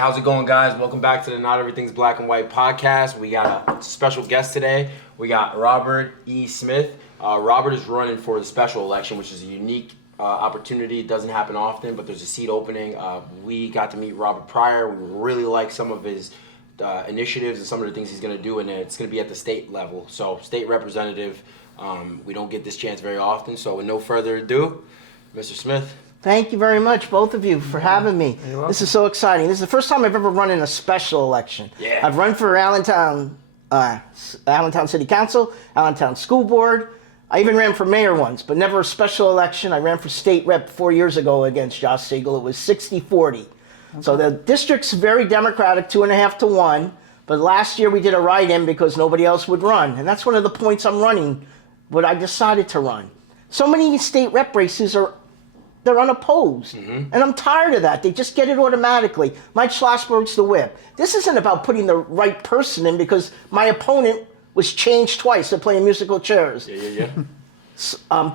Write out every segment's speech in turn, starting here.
how's it going, guys? Welcome back to the Not Everything's Black and White podcast. We got a special guest today. We got Robert E. Smith. Robert is running for the special election, which is a unique opportunity. It doesn't happen often, but there's a seat opening. We got to meet Robert prior. We really like some of his initiatives and some of the things he's going to do, and it's going to be at the state level. So, state representative. We don't get this chance very often. So, with no further ado, Mr. Smith. Thank you very much, both of you, for having me. This is so exciting. This is the first time I've ever run in a special election. Yeah. I've run for Allentown City Council, Allentown School Board. I even ran for mayor once, but never a special election. I ran for state rep 4 years ago against Josh Siegel. It was 60-40. Okay. So the district's very Democratic, 2.5 to 1. But last year we did a write-in because nobody else would run. And that's one of the points I'm running, but I decided to run. So many state rep races they're unopposed. And I'm tired of that. They just get it automatically. Mike Schlossberg's the whip. This isn't about putting the right person in because my opponent was changed twice. They're playing musical chairs. Yeah.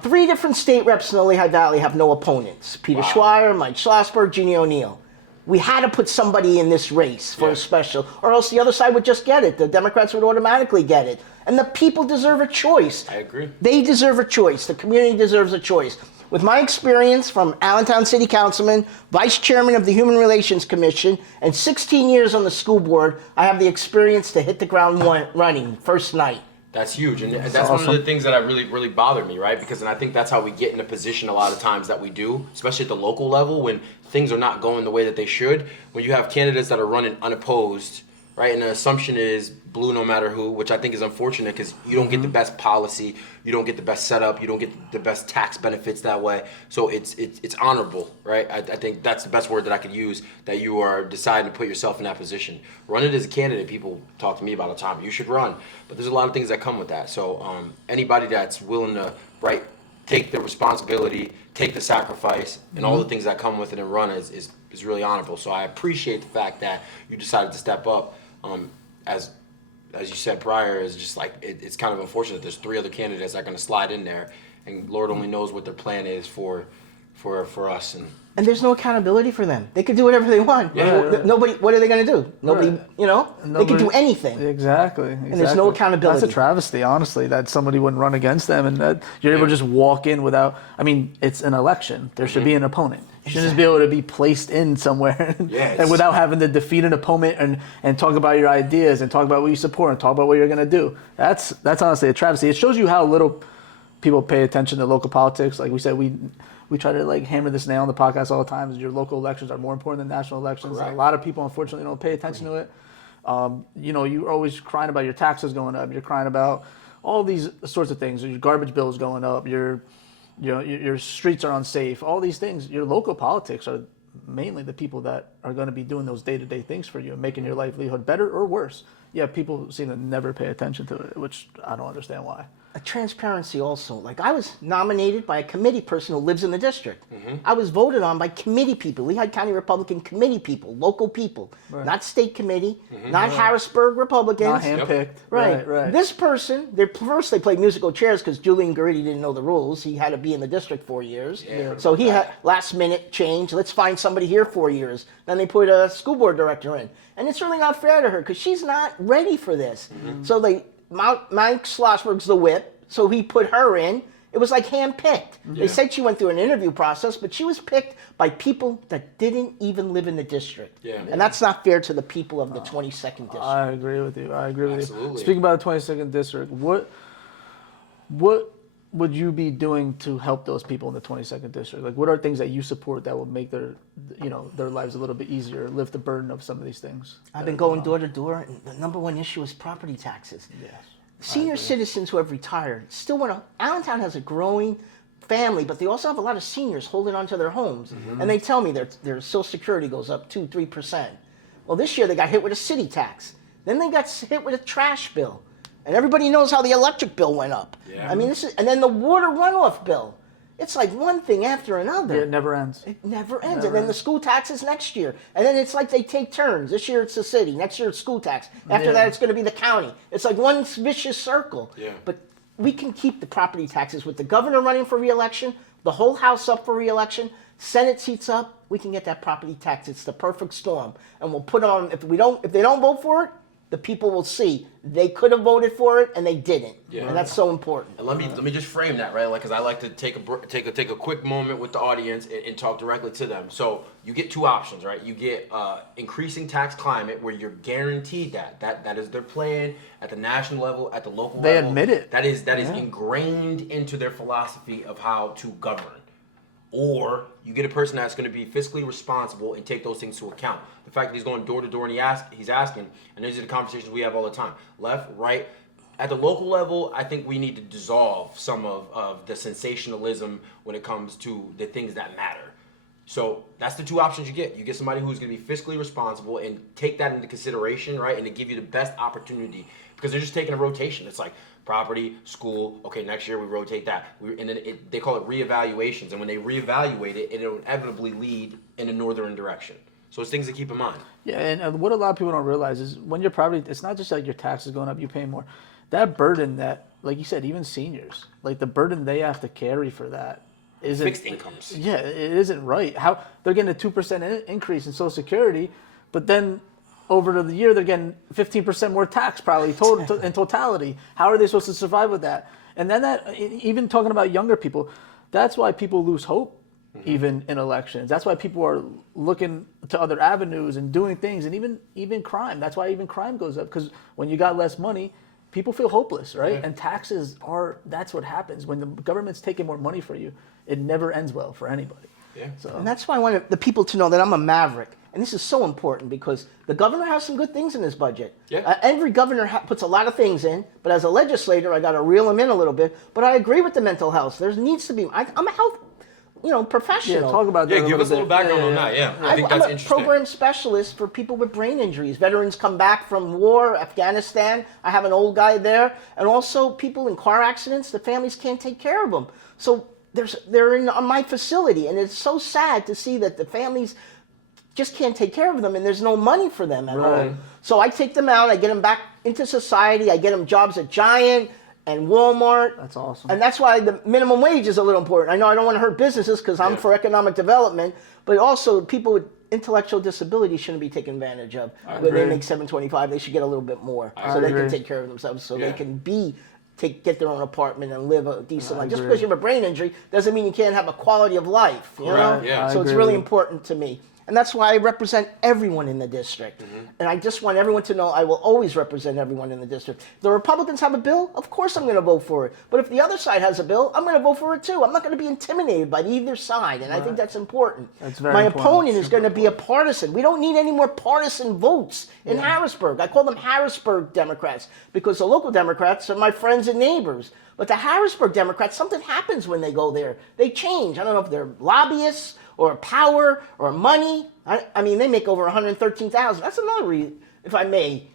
3 different state reps in the Lehigh Valley have no opponents. Peter Schweier, Mike Schlossberg, Jeannie O'Neill. We had to put somebody in this race for a special, or else the other side would just get it. The Democrats would automatically get it. And the people deserve a choice. I agree. They deserve a choice. The community deserves a choice. With my experience from Allentown City Councilman, Vice Chairman of the Human Relations Commission, and 16 years on the school board, I have the experience to hit the ground running first night. That's huge, and that's awesome. One of the things that really bothered me, right? Because, and I think that's how we get in a position a lot of times that we do, especially at the local level, when things are not going the way that they should. When you have candidates that are running unopposed, right? And the assumption is blue no matter who, which I think is unfortunate because you don't get the best policy, you don't get the best setup, you don't get the best tax benefits that way. So it's honorable, right? I think that's the best word that I could use, that you are deciding to put yourself in that position. Running as a candidate, people talk to me about all the time, you should run. But there's a lot of things that come with that. So anybody that's willing to, right, take the responsibility, take the sacrifice, and all the things that come with it and run is really honorable. So I appreciate the fact that you decided to step up. As you said prior, is just like it's kind of unfortunate. There's 3 other candidates that are going to slide in there, and Lord only knows what their plan is for us. And there's no accountability for them. They could do whatever they want. Yeah. Nobody. What are they going to do? Nobody. They can do anything. Exactly. And there's no accountability. That's a travesty, honestly, that somebody wouldn't run against them and that you're able to just walk in without. I mean, it's an election. There should be an opponent. You should just be able to be placed in somewhere and without having to defeat an opponent and talk about your ideas and talk about what you support and talk about what you're going to do. That's honestly a travesty. It shows you how little people pay attention to local politics. Like we said, we try to hammer this nail on the podcast all the time. Your local elections are more important than national elections. A lot of people, unfortunately, don't pay attention to it. You're always crying about your taxes going up. You're crying about all these sorts of things. Your garbage bill is going up. Your streets are unsafe. All these things. Your local politics are mainly the people that are going to be doing those day-to-day things for you and making your livelihood better or worse. Yeah, people seem to never pay attention to it, which I don't understand why. A transparency also. Like I was nominated by a committee person who lives in the district. I was voted on by committee people, Lehigh County Republican committee people, local people, not state committee, not Harrisburg Republicans. Not handpicked. Right. This person, they played musical chairs because Julian Garritti didn't know the rules. He had to be in the district 4 years. So he had last minute change. Let's find somebody here 4 years. Then they put a school board director in. And it's really not fair to her because she's not ready for this. So Mike Schlossberg's the whip, so he put her in. It was like hand-picked. They said she went through an interview process, but she was picked by people that didn't even live in the district. And that's not fair to the people of the 22nd district. I agree with you. Absolutely. Speaking about the 22nd district, what would you be doing to help those people in the 22nd district? Like, what are things that you support that will make their lives a little bit easier, lift the burden of some of these things? I've been going door to door, and the number one issue is property taxes. Yes. Senior citizens who have retired still want to. Allentown has a growing family, but they also have a lot of seniors holding onto their homes, and they tell me their Social Security goes up 2-3%. Well, this year they got hit with a city tax. Then they got hit with a trash bill. And everybody knows how the electric bill went up. I mean, and then the water runoff bill. It's like one thing after another. Yeah, it never ends. It never ends. And then the school taxes next year. And then it's like they take turns. This year it's the city. Next year it's school tax. After that it's going to be the county. It's like one vicious circle. But we can keep the property taxes with the governor running for re-election, the whole House up for re-election. Senate seats up, we can get that property tax. It's the perfect storm. And we'll put on, if they don't vote for it, the people will see they could have voted for it and they didn't. Yeah. And that's so important. And let me just frame that, right? Like, because I like to take a quick moment with the audience and talk directly to them. So you get two options, right? You get increasing tax climate, where you're guaranteed that is their plan at the national level, at the local level. They admit it. That is ingrained into their philosophy of how to govern. Or you get a person that's going to be fiscally responsible and take those things into account. The fact that he's going door to door and he's asking, and these are the conversations we have all the time, left, right. At the local level, I think we need to dissolve some of the sensationalism when it comes to the things that matter. So that's the two options you get. You get somebody who's going to be fiscally responsible and take that into consideration, right, and to give you the best opportunity, because they're just taking a rotation. It's like property, school. Okay, next year we rotate that, and then they call it reevaluations. And when they reevaluate it, it'll inevitably lead in a northern direction. So it's things to keep in mind. Yeah, and what a lot of people don't realize is when your property, it's not just like your taxes going up, you pay more. That burden that, like you said, even seniors, like the burden they have to carry for that isn't Fixed incomes. Yeah, it isn't right. How they're getting a 2% increase in Social Security, but then over the year they're getting 15% more tax probably in totality. How are they supposed to survive with that? And then that, even talking about younger people, that's why people lose hope even in elections. That's why people are looking to other avenues and doing things, and even crime. That's why even crime goes up, because when you got less money, people feel hopeless, right? Yeah. And taxes that's what happens. When the government's taking more money for you, it never ends well for anybody. Yeah. So And that's why I want the people to know that I'm a maverick. And this is so important because the governor has some good things in his budget. Yeah. Every governor puts a lot of things in, but as a legislator, I got to reel them in a little bit. But I agree with the mental health. There needs to be. I'm a health, professional. yeah, talk about that. Yeah, give us a little bit. background on that. Yeah, I think I'm that's a interesting. program specialist for people with brain injuries. Veterans come back from war, Afghanistan. I have an old guy there. And also people in car accidents, the families can't take care of them. So they're in my facility, and it's so sad to see that the families just can't take care of them, and there's no money for them at all. So I take them out, I get them back into society, I get them jobs at Giant and Walmart. That's awesome. And that's why the minimum wage is a little important. I know I don't want to hurt businesses because I'm for economic development, but also people with intellectual disabilities shouldn't be taken advantage of. Where they make $725, they should get a little bit more so they can take care of themselves, so they can get their own apartment and live a decent life. Just because you have a brain injury doesn't mean you can't have a quality of life. You know? Yeah. So it's really important to me. And that's why I represent everyone in the district. And I just want everyone to know I will always represent everyone in the district. If the Republicans have a bill, of course I'm going to vote for it. But if the other side has a bill, I'm going to vote for it too. I'm not going to be intimidated by either side. And I think that's important. That's very My important. opponent is going to be a partisan. We don't need any more partisan votes in Harrisburg. I call them Harrisburg Democrats because the local Democrats are my friends and neighbors. But the Harrisburg Democrats, something happens when they go there. They change. I don't know if they're lobbyists or power or money. I mean, they make over $113,000. That's another reason, if I may.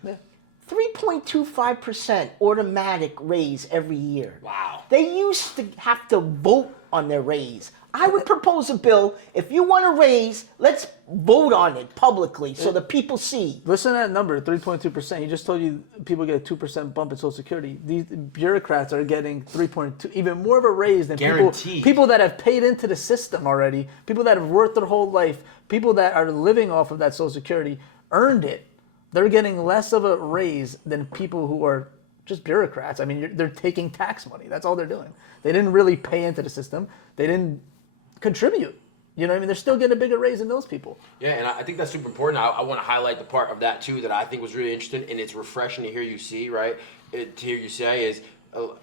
3.25% automatic raise every year. Wow. They used to have to vote on their raise. I would propose a bill. If you want to raise, let's vote on it publicly so the people see. Listen to that number, 3.2%. You just told you people get a 2% bump in Social Security. These bureaucrats are getting 3.2, even more of a raise than people that have paid into the system already, people that have worked their whole life, people that are living off of that Social Security, earned it. They're getting less of a raise than people who are just bureaucrats. I mean, they're taking tax money. That's all they're doing. They didn't really pay into the system. They didn't contribute. You know what I mean? They're still getting a bigger raise than those people. Yeah, and I think that's super important. I want to highlight the part of that too that I think was really interesting, and it's refreshing to hear you say is,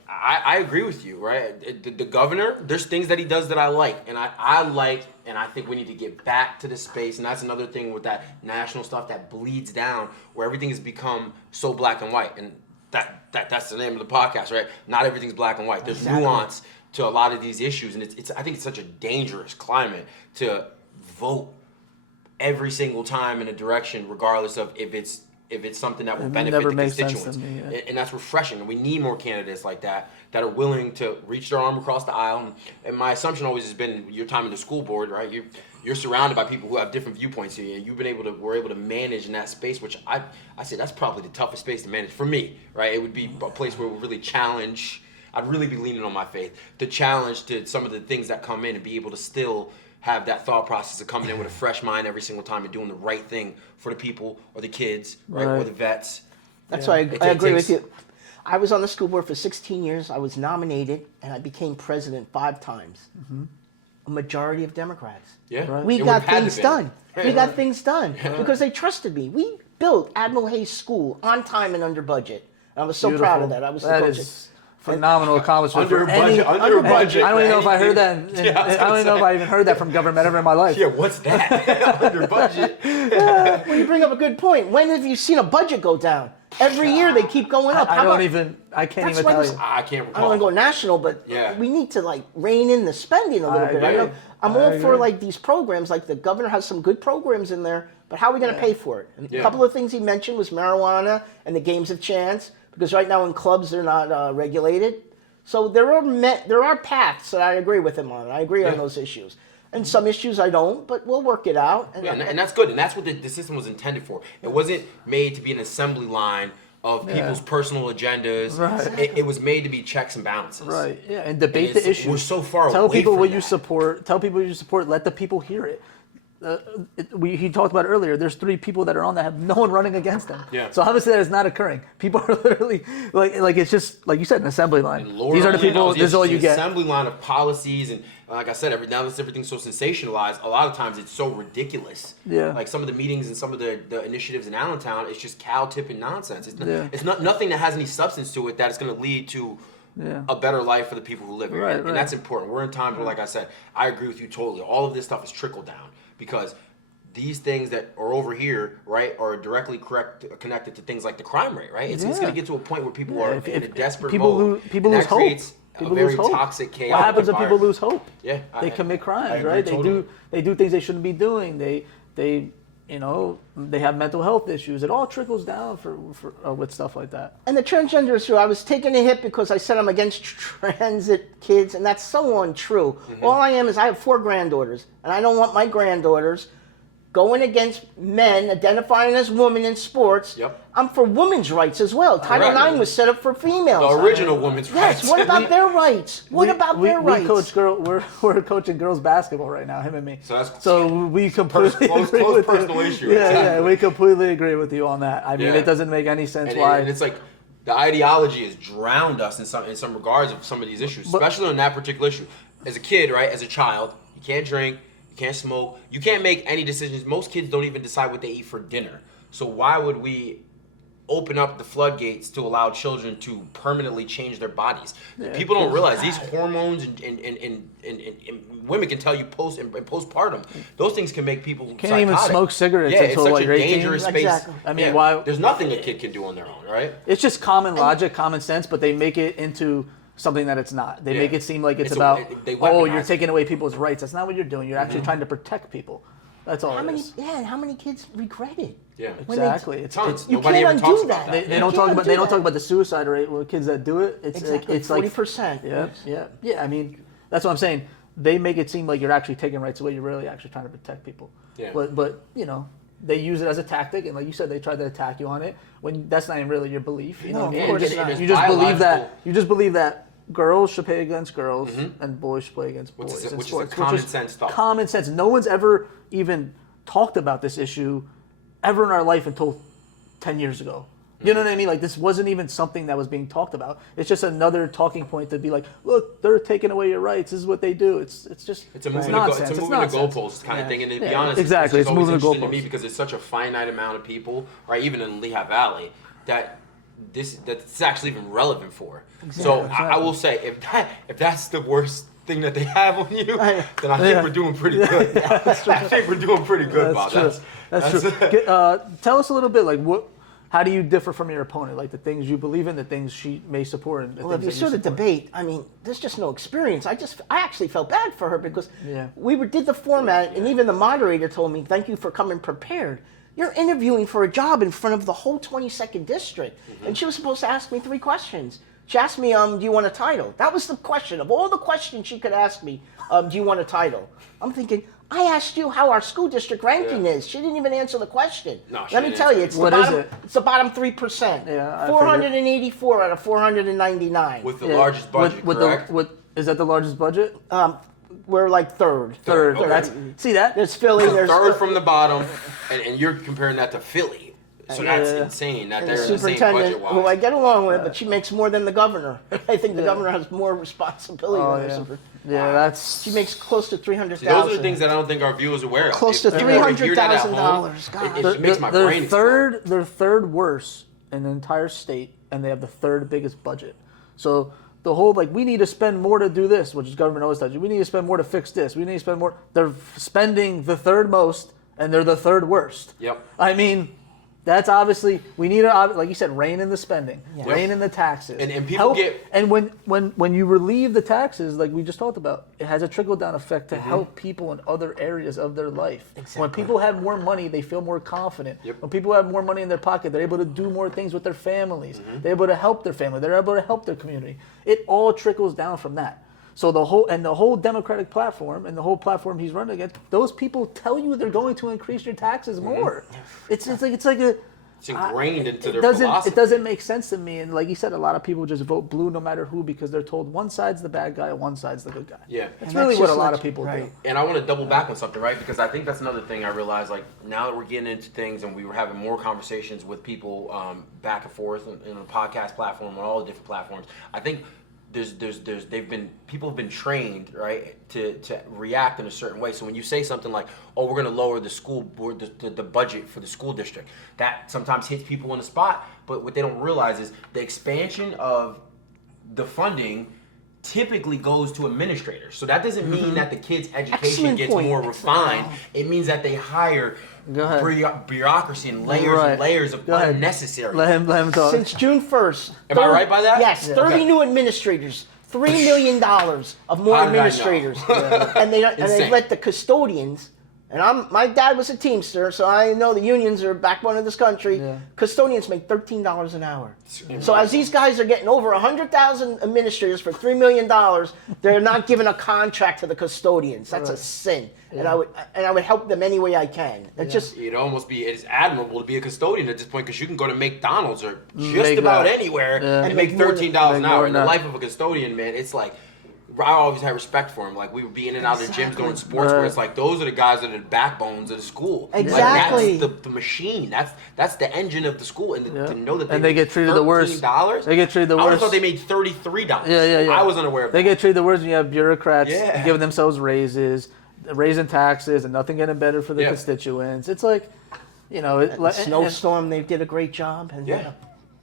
I agree with you, right? The governor, there's things that he does that I like, and I like, and I think we need to get back to this space, and that's another thing with that national stuff that bleeds down, where everything has become so black and white, and that's the name of the podcast, right? Not everything's black and white. There's nuance to a lot of these issues, and I think it's such a dangerous climate to vote every single time in a direction, regardless of if it's something that will benefit the constituents. And that's refreshing. And we need more candidates like that are willing to reach their arm across the aisle. And my assumption always has been your time in the school board, right? You're surrounded by people who have different viewpoints here, and we're able to manage in that space, which I say that's probably the toughest space to manage for me, right? It would be a place where we really challenge. I'd really be leaning on my faith to challenge to some of the things that come in and be able to still have that thought process of coming in with a fresh mind every single time and doing the right thing for the people or the kids, right? Or the vets. That's why I agree with you. I was on the school board for 16 years. I was nominated, and I became president 5 times. A majority of Democrats. Yeah, right. We got things done. We got things done because they trusted me. We built Admiral Hayes School on time and under budget. I was so proud of that. I was the budget. Phenomenal accomplishment. Under budget. I don't even know if I heard that. I don't even know if I even heard that from government ever in my life. Yeah, what's that? Under budget. Well, you bring up a good point. When have you seen a budget go down? Every year they keep going up. I can't even tell you. I can't recall. I don't want to go national, but we need to like rein in the spending a little bit. I know I'm all for like these programs. Like the governor has some good programs in there, but how are we going to pay for it? And a couple of things he mentioned was marijuana and the games of chance, because right now in clubs they're not regulated. So there are paths that I agree with him on. I agree on those issues. And some issues I don't, but we'll work it out. And that's good. And that's what the system was intended for. It wasn't made to be an assembly line of people's personal agendas. Right. It was made to be checks and balances. Right. Yeah. And debate the issues. We're so far Tell away people from what that. you support. Tell people what you support. Let the people hear it. He talked about it earlier. There's 3 people that are on that have no one running against them. Yeah. So obviously that is not occurring. People are literally like it's just like you said, an assembly line. These are the people. This is all you get. Assembly line of policies, and like I said, now that everything's so sensationalized, a lot of times it's so ridiculous. Yeah. Like some of the meetings and some of the initiatives in Allentown, it's just cow tipping nonsense. It's not nothing that has any substance to it that is going to lead to a better life for the people who live here. And that's important. We're in times where, like I said, I agree with you totally. All of this stuff is trickle down. Because these things that are over here, right, are directly connected to things like the crime rate, right? It's going to get to a point where people are in a desperate mode. People lose hope. People lose hope. Toxic, chaotic What happens when people lose hope? Yeah, they commit crimes, right? Totally. They do things they shouldn't be doing. They have mental health issues. It all trickles down with stuff like that. And the transgender issue, I was taking a hit because I said I'm against transit kids, and that's so untrue. All I am is I have 4 granddaughters, and I don't want my granddaughters going against men identifying as women in sports. Yep. I'm for women's rights as well. Title IX was set up for females. The original women's rights. Yes. What about their rights? What about their rights? We're coaching girls basketball right now, him and me. So we completely close agree with personal you. issue. Yeah, we completely agree with you on that. I mean, it doesn't make any sense why. And it's like the ideology has drowned us in some regards of some of these issues, especially on that particular issue. As a kid, right? As a child, you can't drink. Can't smoke. You can't make any decisions. Most kids don't even decide what they eat for dinner. So why would we open up the floodgates to allow children to permanently change their bodies? People don't realize these hormones and women can tell you postpartum. Those things can make people can't psychotic. Even smoke cigarettes until it's such you're a 18. dangerous space. Exactly. I mean, why? There's nothing a kid can do on their own, right? It's just common logic, common sense, but they make it into something that it's not. They make it seem like it's about, you're taking away people's rights. That's not what you're doing. You're actually trying to protect people. That's all it is. Yeah, and how many kids regret it? Yeah, exactly. You can't undo that. They don't talk about the suicide rate with kids that do it. It's it's 40%. Yeah. I mean, that's what I'm saying. They make it seem like you're actually taking rights away. You're really actually trying to protect people. Yeah. But they use it as a tactic, and like you said, they try to attack you on it when that's not even really your belief. You know what I mean? You just believe that girls should play against girls and boys should play against boys. Which is a common sense thought. Common sense. No one's ever even talked about this issue ever in our life until 10 years ago. You know what I mean? Like, this wasn't even something that was being talked about. It's just another talking point to be like, look, they're taking away your rights. This is what they do. It's a moving nonsense. It's a moving the goalposts kind of thing. And to be honest, exactly, it's always moving the interesting to goalposts me because it's such a finite amount of people, right? Even in Lehigh Valley, that's actually even relevant for. Exactly. So I will say, if that's the worst thing that they have on you, then I think we're doing pretty good. I think we're doing pretty good, Bob. That's true. Tell us a little bit, like, how do you differ from your opponent? Like, the things you believe in, the things she may support, and well, if you sort of debate, I mean, there's just no experience. I actually felt bad for her because did the format, and even the moderator told me, "Thank you for coming prepared." You're interviewing for a job in front of the whole 22nd district, and she was supposed to ask me 3 questions. She asked me, do you want a title? That was the question. Of all the questions she could ask me, do you want a title? I'm thinking, I asked you how our school district ranking is. She didn't even answer the question. No, Let me tell you, it's the bottom 3%. Yeah, 484 out of 499. With the largest budget, correct? Is that the largest budget? we're like third. Third. Okay. That's see that. There's Philly. There's third from the bottom, and you're comparing that to Philly. So that's insane that and they're the in the same superintendent, budget who I wise. get along with, but she makes more than the governor. I think the governor has more responsibility Oh, than the yeah. super. Yeah, that's. She makes close to $300,000. Those are the things that I don't think our viewers are aware of. Close If to people were to hear that at home, $300,000. God. It makes my brain explode. They're third worst in the entire state, and they have the third biggest budget. So the whole we need to spend more to do this, which is government always tells you. We need to spend more to fix this. We need to spend more. They're spending the third most, and they're the third worst. Yep. I mean, that's obviously we need to, like you said, rein in the spending, rein in the taxes, And people and when you relieve the taxes, like we just talked about, it has a trickle down effect to help people in other areas of their life. Exactly. When people have more money, they feel more confident. Yep. When people have more money in their pocket, they're able to do more things with their families. They're able to help their family. They're able to help their community. It all trickles down from that. So the whole Democratic platform and the whole platform he's running against, those people tell you they're going to increase your taxes more. It's like a. It's ingrained into their It philosophy. doesn't make sense to me. And like you said, a lot of people just vote blue no matter who because they're told one side's the bad guy, one side's the good guy. Yeah. That's And really that's what a just lot like- of people right. do. And I want to double back on something, right? Because I think that's another thing I realized, like, now that we're getting into things and we were having more conversations with people back and forth in a podcast platform, on all the different platforms, I think people have been trained, right, to react in a certain way. So when you say something like, oh, we're going to lower the school board, the budget for the school district, that sometimes hits people on the spot. But what they don't realize is the expansion of the funding typically goes to administrators. So that doesn't mean that the kids' education Excellent gets point. more Excellent. refined. It means that they hire Go ahead. bureaucracy and layers of Go ahead. unnecessary. Let him talk. Since June 1st. Am I right by that? Yes, Yeah. 30 Okay. new administrators, $3 million of more How did I know? administrators. And they Insane. let the custodians, and my dad was a Teamster, so I know the unions are backbone of this country. Yeah. Custodians make $13 an hour. So as these guys are getting over 100,000 administrators for $3 million, they're not giving a contract to the custodians. That's a sin. And I would help them any way I can. It's just It'd almost be, it's admirable to be a custodian at this point because you can go to McDonald's or just Make about that. anywhere Yeah. and make Make more $13 than- an make more hour. In the than life of a custodian, man, it's like, I always had respect for him. Like, we would be in and out of the gyms doing sports where it's like, those are the guys that are the backbones of the school. Exactly. Like, that's the machine. That's the engine of the school. And to know that And they get treated the worst. $13, They get treated the I would've worst. thought they made $33. Yeah. I was unaware of They that. get treated the worst when you have bureaucrats Yeah. giving themselves raises, raising taxes, and nothing getting better for the Yeah. constituents. It's like, snowstorm, they did a great job. And Yeah.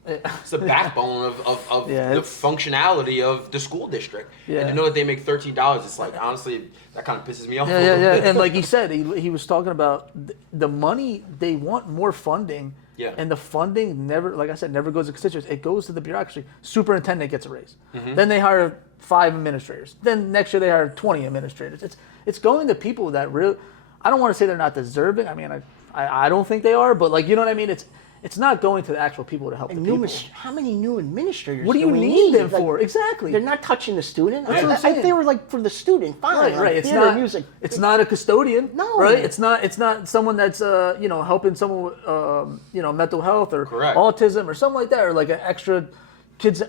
It's the backbone of Yeah, the it's- functionality of the school district. Yeah. And to know that they make $13, it's like, honestly, that kind of pisses me off. a Yeah. little bit. And like he said, he was talking about the money. They want more funding. Yeah. And the funding never, like I said, never goes to constituents. It goes to the bureaucracy. Superintendent gets a raise. Mm-hmm. Then they hire 5 administrators. Then next year they hire 20 administrators. It's going to people that really. I don't want to say they're not deserving. I mean, I don't think they are. But like, you know what I mean? It's not going to the actual people to help the people. how many new administrators? What do you we need them Like, for? Exactly. They're not touching the student. That's what I'm saying. If they were like for the student, fine. Right. Like It's theater, not music. It's not a custodian. No. Right. It's not someone that's helping someone with mental health or Correct. autism or something like that, or like an extra kids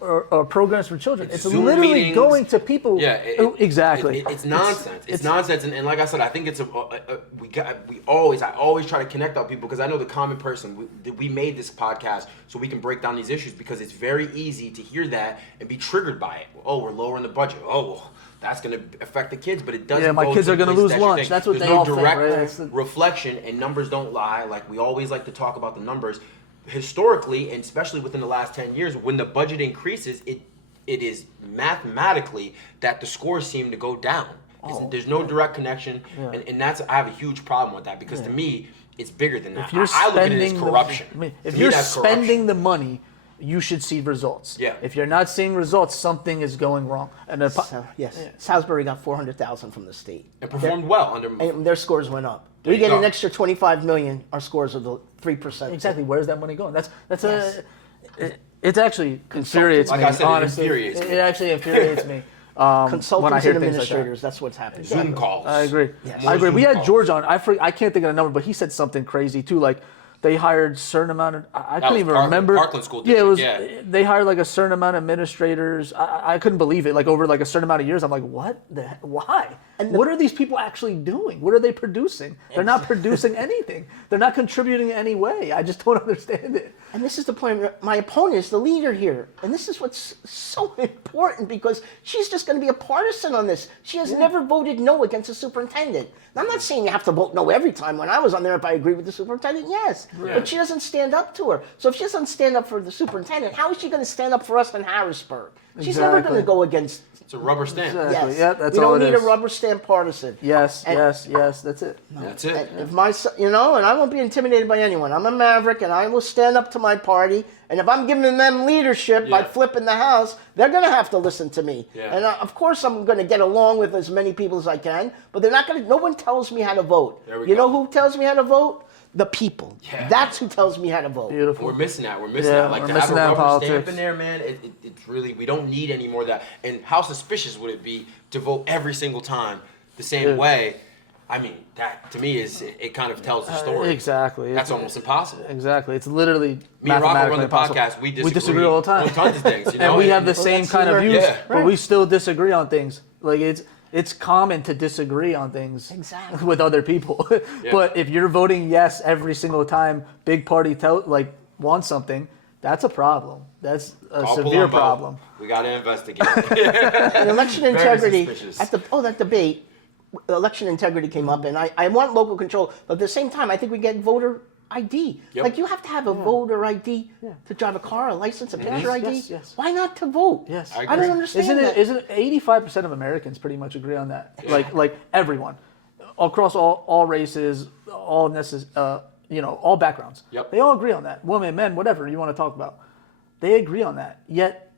or programs for children. It's Zoom literally meetings. going to people. Yeah, exactly. It's nonsense. It's nonsense, and like I said, I think it's I always try to connect with people because I know the common person. We made this podcast so we can break down these issues because it's very easy to hear that and be triggered by it. Oh, we're lowering the budget. Oh, well, that's going to affect the kids, but it doesn't. Yeah, my go kids to are the gonna places lose that you lunch. think. That's what There's they no all think, direct right? It's the- reflection, and numbers don't lie. Like, we always like to talk about the numbers. Historically, and especially within the last 10 years, when the budget increases, it is mathematically that the scores seem to go down. There's no direct connection, and that's, I have a huge problem with that because to me, it's bigger than that. If you're I look at it as spending corruption. if To me, you're that's spending corruption. the money, you should see results. Yeah. If you're not seeing results, something is going wrong. And Yes. Salisbury got $400,000 from the state. It performed well under. And their scores went up. There We you get go. an extra $25 million. Our scores are the 3%. exactly, where's that money going? That's Yes. it actually infuriates Like me. I said, it honestly, infuriates me. It actually infuriates me. When I Consultants hear and things like that. administrators. That's what's happening. Zoom calls. I agree. Yes. I agree. More We Zoom had calls. George on. I can't think of the number, but he said something crazy too. Like they hired certain amount of. I That couldn't was even Parkland- remember. Parkland School Yeah, it was. District, yeah. They hired like a certain amount of administrators. I couldn't believe it. Like over like a certain amount of years, I'm like, what? Why? And what are these people actually doing? What are they producing? They're not producing anything. They're not contributing in any way. I just don't understand it. And this is the point. My opponent is the leader here. And this is what's so important because she's just going to be a partisan on this. She has never voted no against the superintendent. Now, I'm not saying you have to vote no every time. When I was on there, if I agree with the superintendent, yes. But she doesn't stand up to her. So if she doesn't stand up for the superintendent, how is she going to stand up for us in Harrisburg? She's never going to go against. It's a rubber stamp. Exactly. Yes. Yeah, that's we all don't it need is. a rubber stamp partisan. Yes, And- yes. That's it. That's it. If my son, and I won't be intimidated by anyone. I'm a maverick, and I will stand up to my party. And if I'm giving them leadership by Yeah. flipping the house, they're going to have to listen to me. Yeah. And of course, I'm going to get along with as many people as I can. But they're not going to. No one tells me how to vote. There we You go. know who tells me how to vote? The people. Yeah. That's who tells me how to vote. Beautiful. We're missing that. We're missing Yeah, that. Like we're to have a missing that in rubber stamp politics. in there, man. It's really we don't need any more of that. And how suspicious would it be to vote every single time the same Dude. way? I mean, that to me is it kind of tells the story. Exactly. That's almost impossible. Exactly. It's literally Me and Rocco mathematically run the impossible. podcast. We disagree all the time. on tons of things, you know? And we have the And- same that's kind of similar. views, Yeah. but we still disagree on things. Like it's common to disagree on things Exactly. with other people. Yeah. But if you're voting yes every single time big party wants something, that's a problem. That's a Call severe Palumbo. problem. We got to investigate. And election Very integrity suspicious. that debate, election integrity came up, and I want local control, but at the same time, I think we get voter ID. Yep. Like you have to have a voter ID to drive a car, a license, a picture ID. yes. Why not to vote? Yes. I I don't agree. understand that. Isn't 85% of Americans pretty much agree on that? Like everyone, across all races, all all backgrounds. Yep. They all agree on that. Women, men, whatever you want to talk about, they agree on that. Yet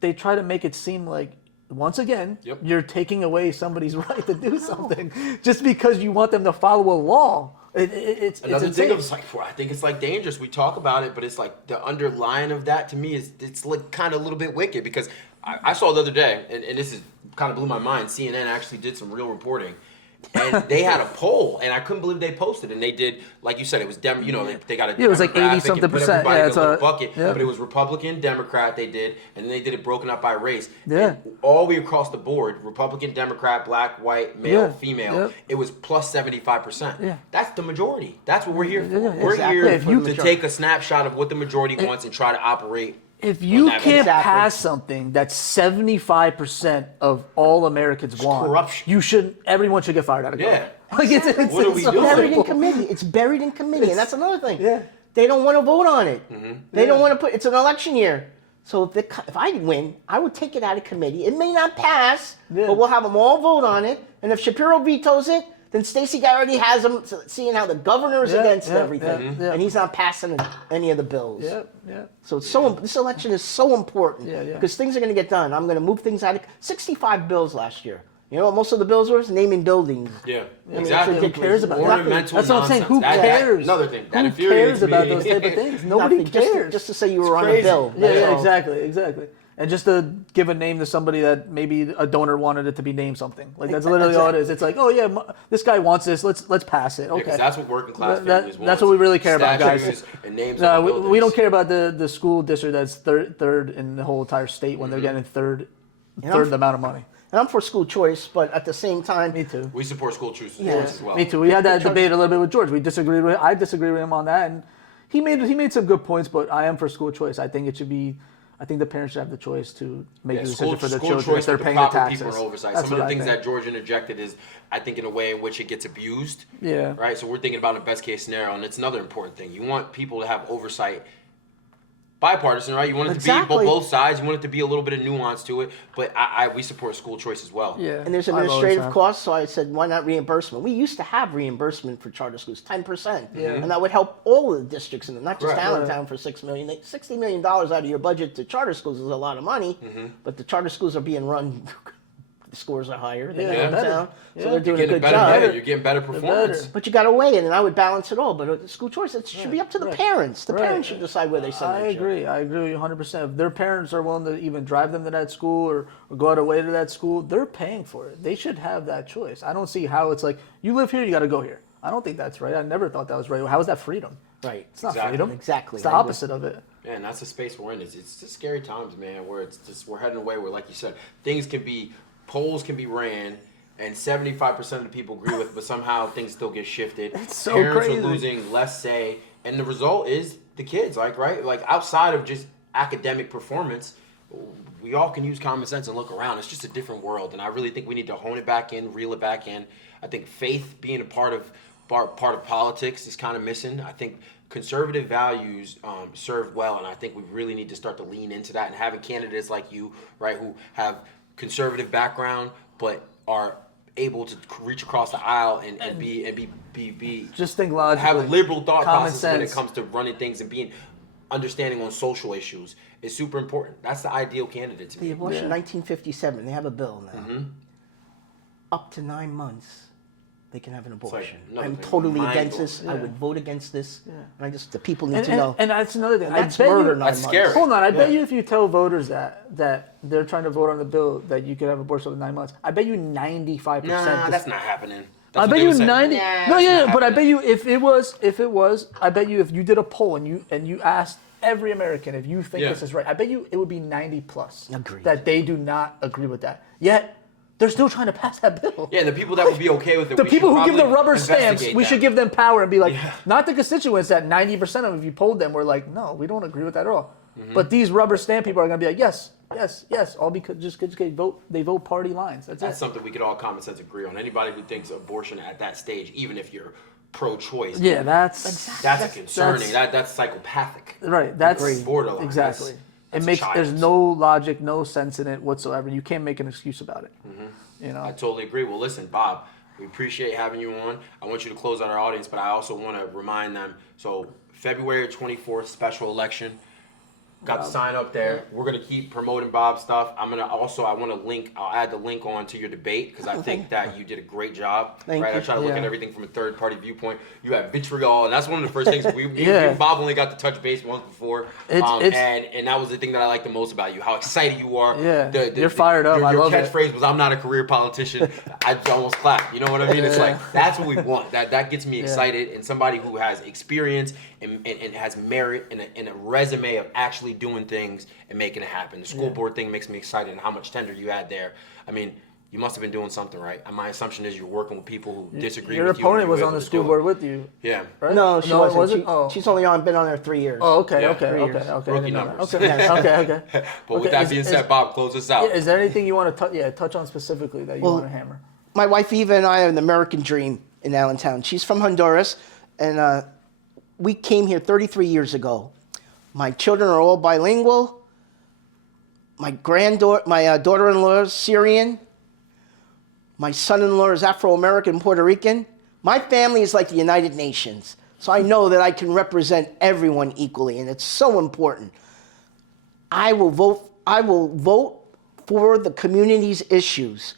they try to make it seem like once again Yep. you're taking away somebody's right to do something just because you want them to follow a law. It's Another insane. thing of like, I think it's like dangerous. We talk about it, but it's like the underlying of that to me is it's like kind of a little bit wicked because I saw the other day, and this is kind of blew my mind. CNN actually did some real reporting, and they had a poll, and I couldn't believe they posted. And they did, like you said, it was they got a Yeah, it was like 80 demographic something and put percent. everybody Yeah, in it's a little a- bucket, yeah. but it was Republican, Democrat. They did, and then they did it broken up by race. Yeah. And all the way across the board, Republican, Democrat, black, white, male, Yeah. female. Yep. It was plus 75%. Yeah. That's the majority. That's what we're here for. Yeah, We're exactly. here If you- to take a snapshot of what the majority wants and try to operate. If you that can't Exactly. pass something that 75% of all Americans want, corruption. everyone should get fired out of government. Yeah. Like it's What are we so doing? Buried in simple. committee. It's buried in committee, and that's another thing. Yeah. They don't want to vote on it. Mm-hmm. They don't want to put. It's an election year, so if I win, I would take it out of committee. It may not pass, Yeah. but we'll have them all vote on it. And if Shapiro vetoes it, then Stacey already has them seeing how the governor is Yeah, against yeah, everything, yeah. and he's not passing any of the bills. Yeah, yeah. So it's this election is so important Yeah, yeah. because things are going to get done. I'm going to move things out of 65 bills last year. You know what most of the bills were? Naming buildings. Yeah, mean, exactly. who cares about that? Ornamental That's what I'm saying. Who nonsense. That- cares? another thing. That Who infuriates cares about me. those type of things? Nobody Nothing, cares. Just to say you were on crazy. a bill. Yeah, That's yeah, all. exactly. And just to give a name to somebody that maybe a donor wanted it to be named something. Like that's literally all it is. It's like, oh yeah, this guy wants this. Let's pass it. Okay. Because that's what working class That- families want. that's what we really care about, guys. Statues and names No, on we buildings. don't care about the school district that's third in the whole entire state when they're getting third the amount of money. And I'm for school choice, but at the same time, Me too. We support school choice Yeah. as well. Me too. We had that debate a little bit with George. I disagree with him on that, and he made some good points. But I am for school choice. I think it should be. I think the parents should have the choice to make the decision for their children if they're paying the proper taxes. people and oversight. That's Some of the what I things think. that George interjected is, I think, in a way in which it gets abused. Yeah. Right. So we're thinking about a best case scenario, and it's another important thing. You want people to have oversight. Bipartisan, right? You want it to Exactly. be both sides. You want it to be a little bit of nuance to it, but we support school choice as well. Yeah. and there's I've always administrative have. costs, so I said, why not reimbursement? We used to have reimbursement for charter schools, 10%. And that would help all of the districts, and not just Right. Allentown for $6 million. $60 million out of your budget to charter schools is a lot of money, but the charter schools are being run, the scores are higher than Yeah, Allentown, better. so Yeah. they're doing a You're getting good better job. data. You're getting better performance. better. But you got to weigh it, and I would balance it all. But school choice, it should be up to the Right. parents. The Right. parents should decide where they send I their children. agree with you 100%. If their parents are willing to even drive them to that school or go out of way to that school, they're paying for it. They should have that choice. I don't see how it's like, you live here, you got to go here. I don't think that's right. I never thought that was right. How is that freedom? Right. It's not Exactly. freedom. Exactly. It's the I agree. opposite of it. Yeah, and that's the space we're in. It's just scary times, man, where it's just we're heading away where, like you said, polls can be ran, and 75% of the people agree with, but somehow things still get shifted. It's so Parents crazy. are losing less say, and the result is the kids, right? Like outside of just academic performance, we all can use common sense and look around. It's just a different world, and I really think we need to hone it back in, reel it back in. I think faith being a part of politics is kind of missing. I think conservative values serve well, and I think we really need to start to lean into that. And having candidates like you, right, who have conservative background but are able to reach across the aisle and be Just think logically. have a liberal thought Common process when it sense. comes to running things and being understanding on social issues is super important. That's the ideal candidate to The me. abortion, Yeah. 1957. They have a bill now. Up to 9 months, they can have an abortion. another I'm thing, totally mind against blowing. this. I would vote against this. And the people need And, to and, know. and that's another thing. That's I bet murder. you, 9 That's months. scary. Hold on, I bet Yeah. you if you tell voters that they're trying to vote on the bill that you could have abortion within 9 months, I bet you 95%. Nah, that's not happening. That's I what bet they you would say. 90. Nah, No, that's yeah, not but I happening. bet you if it was, I bet you if you did a poll and you asked every American if you think Yeah. this is right, I bet you it would be 90 plus. Agreed. That they do not agree with that. Yet they're still trying to pass that bill. Yeah, the people that would be okay with it. The we people should who give the probably rubber stamps, investigate we them. should give them power and be like, Yeah. not the constituents that 90% of them, if you polled them, were like, no, we don't agree with that at all. Mm-hmm. But these rubber stamp people are going to be like, yes, yes, yes, all because they vote party lines. That's That's it. something we could all common sense agree on. Anybody who thinks abortion at that stage, even if you're pro-choice, Yeah, that's that's concerning. that's- that's psychopathic. right. That's Borderline. exactly. That's It makes there's child. no logic, no sense in it whatsoever. You can't make an excuse about it. You know. I totally agree. Well, listen, Bob, we appreciate having you on. I want you to close out our audience, but I also want to remind them. So, February 24th, special election. Got the sign up there. We're gonna keep promoting Bob's stuff. I want to link. I'll add the link on to your debate because I think that you did a great job. Thank right, you. I try to look Yeah. at everything from a third party viewpoint. You have vitriol, and that's one of the first things we Yeah. and Bob only got to touch base once before. It's- and that was the thing that I liked the most about you. How excited you are. Yeah. You're fired up. Your I love it. catchphrase was "I'm not a career politician." I almost clapped. You know what I mean? It's Yeah. like that's what we want. That gets me excited. And somebody who has experience and has merit and a resume of actually doing things and making it happen. The school board thing makes me excited, and how much tender you had there. I mean, you must have been doing something right. And my assumption is you're working with people who disagree Your with you. opponent and was you're on the able to school go. board with you, Yeah. right? No, she it wasn't. wasn't? Oh. She's only been on there 3 years. Oh, okay, Yeah. okay, 3 okay, years. okay. I Rookie didn't know that. numbers. Okay, okay, okay. But with Okay, that being said, Bob, close us out. Is there anything you want to touch on specifically that you want to hammer? My wife Eva and I have an American dream in Allentown. She's from Honduras, and we came here 33 years ago. My children are all bilingual. My daughter-in-law is Syrian. My son-in-law is Afro-American, Puerto Rican. My family is like the United Nations, so I know that I can represent everyone equally, and it's so important. I will vote for the community's issues.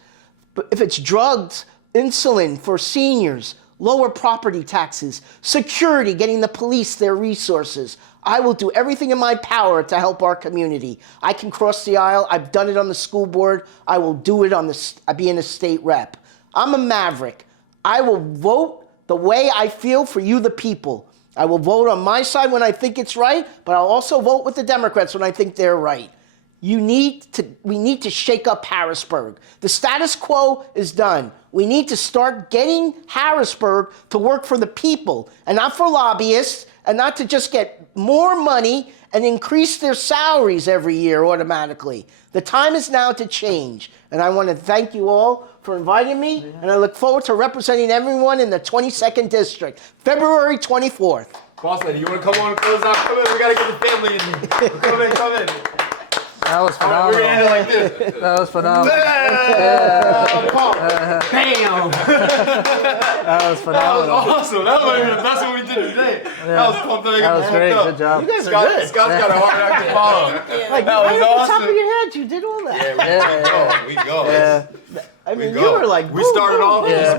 But if it's drugs, insulin for seniors, lower property taxes, security, getting the police their resources, I will do everything in my power to help our community. I can cross the aisle. I've done it on the school board. I will do it on being a state rep. I'm a maverick. I will vote the way I feel for you, the people. I will vote on my side when I think it's right, but I'll also vote with the Democrats when I think they're right. We need to shake up Harrisburg. The status quo is done. We need to start getting Harrisburg to work for the people and not for lobbyists and not to just get more money and increase their salaries every year automatically. The time is now to change. And I want to thank you all for inviting me, and I look forward to representing everyone in the 22nd District, February 24th. Boss lady, you want to come on and close out? Come in. We got to get the family in here. Come in, come in. That was All right, we're going to end it phenomenal. like this. That was phenomenal. Bam! That was That was phenomenal. awesome. That was the best one we did today. That was pumped up. That was great. Good job. You guys are good. Scott's got a hard act to follow. Like, That right was off the top awesome. of your head, you did all that. Yeah, we go. I mean, We you go. were like, We boom, started boom, off. boom. Yeah.